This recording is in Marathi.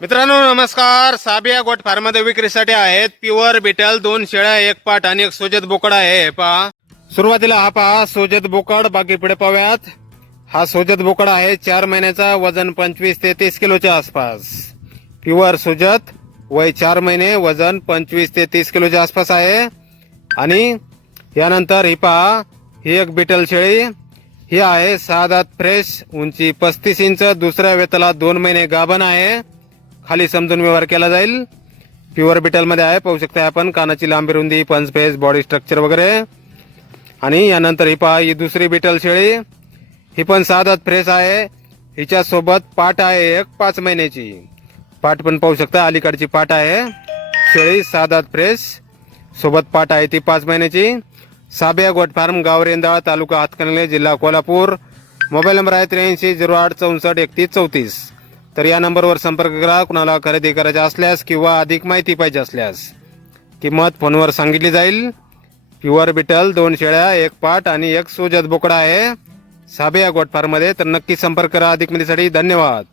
मित्रांनो नमस्कार. साबिया गोट फार्ममध्ये विक्रीसाठी आहेत प्युअर बिटल दोन शेळ्या एक पाट आणि एक सोजत बोकड आहे. हे पहा. सुरुवातीला हा पहा सोजत बोकड. बाकी पुढे पाहूयात. हा सोजत बोकड आहे चार महिन्याचा वजन पंचवीस ते तीस किलोच्या आसपास. प्युअर सोजत वय चार महिने वजन पंचवीस ते तीस किलोच्या आसपास आहे. आणि यानंतर ही पहा ही एक बिटल शेळी. ही आहे सहा दात फ्रेश उंची पस्तीस इंच दुसऱ्या वेताला दोन महिने गाभण आहे. खाली समजून व्यवहार केला जाईल. प्युअर बिटलमध्ये आहे पाहू शकता आपण. कानाची लांबी रुंदी पंच फेस बॉडी स्ट्रक्चर वगैरे. आणि यानंतर ही पहा ही दुसरी बिटल शेळी. ही पण साधात फ्रेश आहे. हिच्यासोबत पाठ आहे एक पाच महिन्याची. पाठ पण पाहू शकता अलीकडची पाठ आहे. शेळी साधात फ्रेश सोबत पाठ आहे ती पाच महिन्याची. साबिया गोट फार्म गाव रेंदाळ तालुका हातकणंगले जिल्हा कोल्हापूर. मोबाईल नंबर आहे त्र्याऐंशी झिरो आठ चौसष्ट एकतीस चौतीस. तर या नंबरवर संपर्क करा. कुणाला खरेदी करायचे असल्यास किंवा अधिक माहिती पाहिजे असल्यास. किंमत फोनवर सांगितली जाईल. प्युअर बिटल दोन शेळ्या एक पाट आणि एक सोजत बोकडा आहे. साबिया या गोटफारमध्ये तर नक्की संपर्क करा अधिक माहितीसाठी. धन्यवाद.